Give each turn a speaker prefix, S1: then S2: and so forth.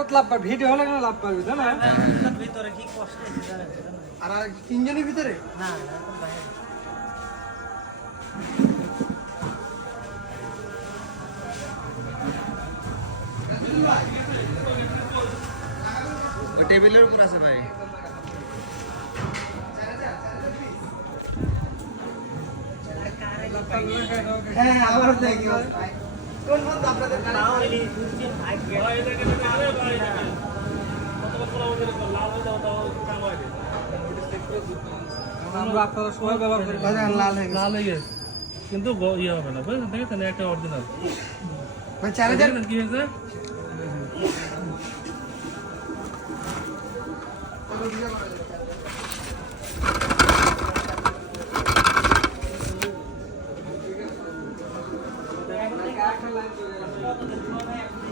S1: করতে লাভ পাবে? ভিডিও হলে কেন লাভ পাবে তাই না?
S2: ভিতরে কি কষ্ট?
S3: আর তিনজনের ভিতরে?
S2: না
S4: টেবিলের উপর আছে ভাই।
S3: হ্যাঁ আমারও দেখি। কোন বন্ধু আপনাদের
S1: আমরা আপনারা সবাই ব্যবহার করি
S3: ভাইজান লাল হয়ে
S5: লাল হয়ে গেছে কিন্তু ইয়ে হবে না বুঝলেন দেখেছেন একটা অরিজিনাল
S3: ভাই চ্যালেঞ্জার
S5: কি হয়েছে
S3: Thank you.